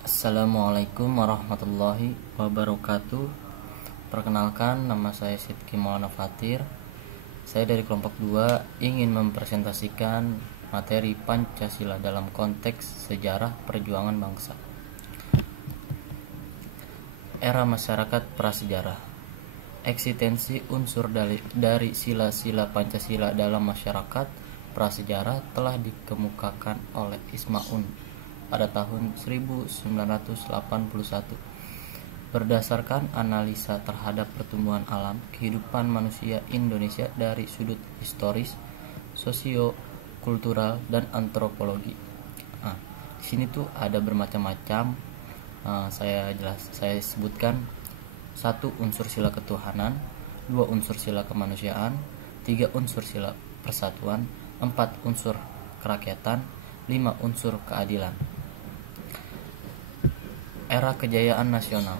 Assalamualaikum warahmatullahi wabarakatuh. Perkenalkan, nama saya Sidki Maulana Fatir. Saya dari kelompok 2 ingin mempresentasikan materi Pancasila dalam konteks sejarah perjuangan bangsa. Era masyarakat prasejarah. Eksistensi unsur dari sila-sila Pancasila dalam masyarakat prasejarah telah dikemukakan oleh Ismaun pada tahun 1981 berdasarkan analisa terhadap pertumbuhan alam kehidupan manusia Indonesia dari sudut historis, sosio-kultural, dan antropologi. Di sini tuh ada bermacam-macam. Saya sebutkan: 1. Unsur sila ketuhanan, 2. Unsur sila kemanusiaan, 3. Unsur sila persatuan, 4. Unsur kerakyatan, 5. Unsur keadilan. Era kejayaan nasional.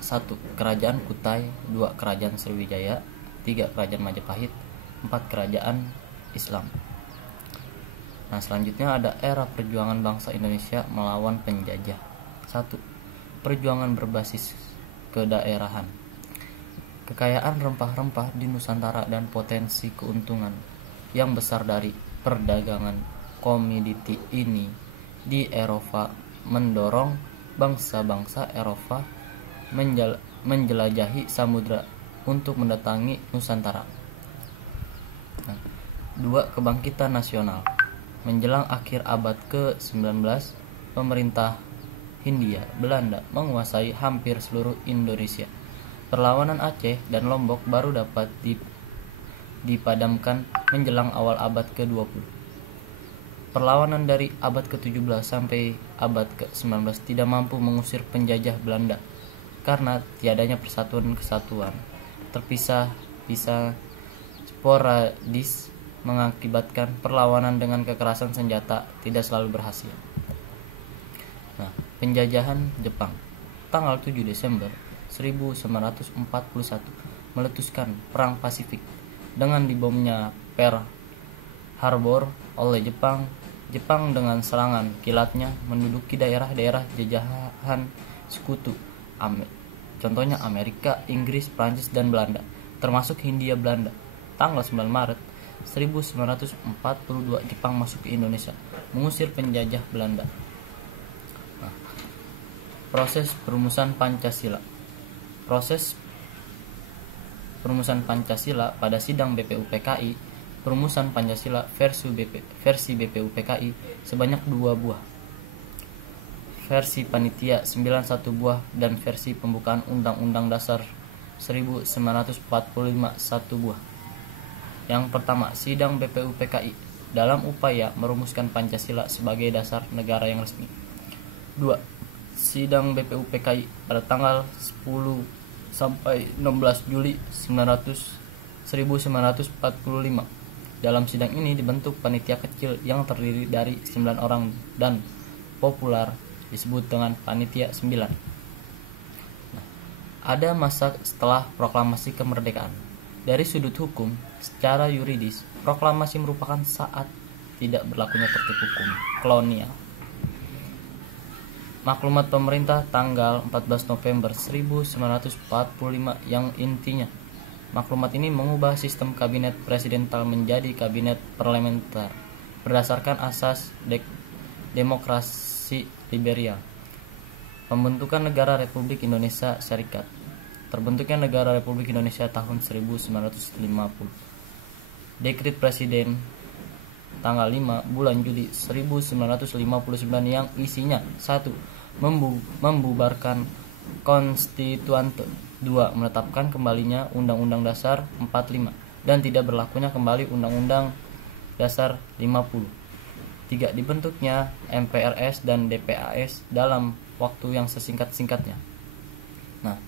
1. Kerajaan Kutai, 2. Kerajaan Sriwijaya, 3. Kerajaan Majapahit, 4. Kerajaan Islam. Nah, selanjutnya ada era perjuangan bangsa Indonesia melawan penjajah. 1. Perjuangan berbasis kedaerahan. Kekayaan rempah-rempah di Nusantara dan potensi keuntungan yang besar dari perdagangan komoditi ini di Eropa mendorong bangsa-bangsa Eropa menjelajahi samudra untuk mendatangi Nusantara. 2. Kebangkitan nasional. Menjelang akhir abad ke-19, pemerintah Hindia Belanda menguasai hampir seluruh Indonesia. Perlawanan Aceh dan Lombok baru dapat dipadamkan menjelang awal abad ke-20. Perlawanan dari abad ke-17 sampai abad ke-19 tidak mampu mengusir penjajah Belanda karena tiadanya persatuan kesatuan terpisah-pisah sporadis mengakibatkan perlawanan dengan kekerasan senjata tidak selalu berhasil. Nah, penjajahan Jepang tanggal 7 Desember 1941 meletuskan Perang Pasifik dengan dibomnya Pearl Harbor oleh Jepang dengan serangan kilatnya menduduki daerah-daerah jajahan sekutu, contohnya Amerika, Inggris, Prancis, dan Belanda, termasuk Hindia Belanda. Tanggal 9 Maret 1942 Jepang masuk ke Indonesia, mengusir penjajah Belanda. Nah, proses perumusan Pancasila. Proses perumusan Pancasila pada sidang BPUPKI. Perumusan Pancasila versi BPUPKI sebanyak 2 buah, versi panitia 91 buah, dan versi pembukaan Undang-Undang Dasar 1945 1 buah. Yang pertama, sidang BPUPKI dalam upaya merumuskan Pancasila sebagai dasar negara yang resmi. 2. Sidang BPUPKI pada tanggal 10 sampai 16 Juli 1945. Dalam sidang ini dibentuk panitia kecil yang terdiri dari 9 orang dan populer disebut dengan Panitia 9. Nah, ada masa setelah proklamasi kemerdekaan. Dari sudut hukum, secara yuridis, proklamasi merupakan saat tidak berlakunya tertib hukum kolonial. Maklumat pemerintah tanggal 14 November 1945 yang intinya maklumat ini mengubah sistem kabinet presidensial menjadi kabinet parlementer berdasarkan asas demokrasi liberal. Pembentukan negara Republik Indonesia Serikat. Terbentuknya negara Republik Indonesia tahun 1950. Dekret Presiden tanggal 5 bulan Juli 1959 yang isinya: 1. Membubarkan konstituante, 2. Menetapkan kembalinya Undang-Undang Dasar 45 dan tidak berlakunya kembali Undang-Undang Dasar 50. 3. Dibentuknya MPRS dan DPAS dalam waktu yang sesingkat-singkatnya. Nah,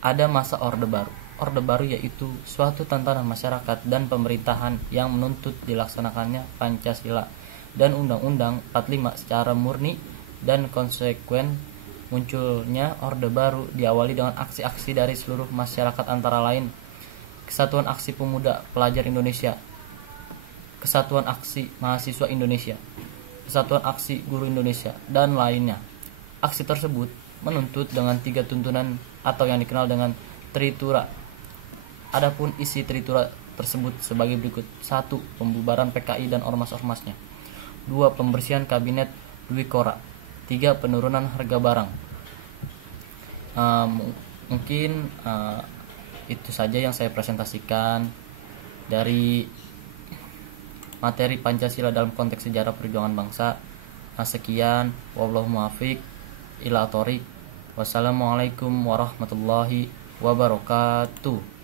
ada masa Orde Baru. Orde Baru yaitu suatu tantangan masyarakat dan pemerintahan yang menuntut dilaksanakannya Pancasila dan Undang-Undang 45 secara murni dan konsekuen. Munculnya Orde Baru diawali dengan aksi-aksi dari seluruh masyarakat antara lain Kesatuan Aksi Pemuda Pelajar Indonesia, Kesatuan Aksi Mahasiswa Indonesia, Kesatuan Aksi Guru Indonesia, dan lainnya. Aksi tersebut menuntut dengan 3 tuntunan atau yang dikenal dengan tritura. Adapun isi tritura tersebut sebagai berikut: 1. Pembubaran PKI dan ormas-ormasnya. 2. Pembersihan Kabinet Dwi Kora. 3. Penurunan harga barang. Mungkin itu saja yang saya presentasikan dari materi Pancasila dalam konteks sejarah perjuangan bangsa. Sekian, wallahu muwaffiq ila thoriq. Wassalamualaikum warahmatullahi wabarakatuh.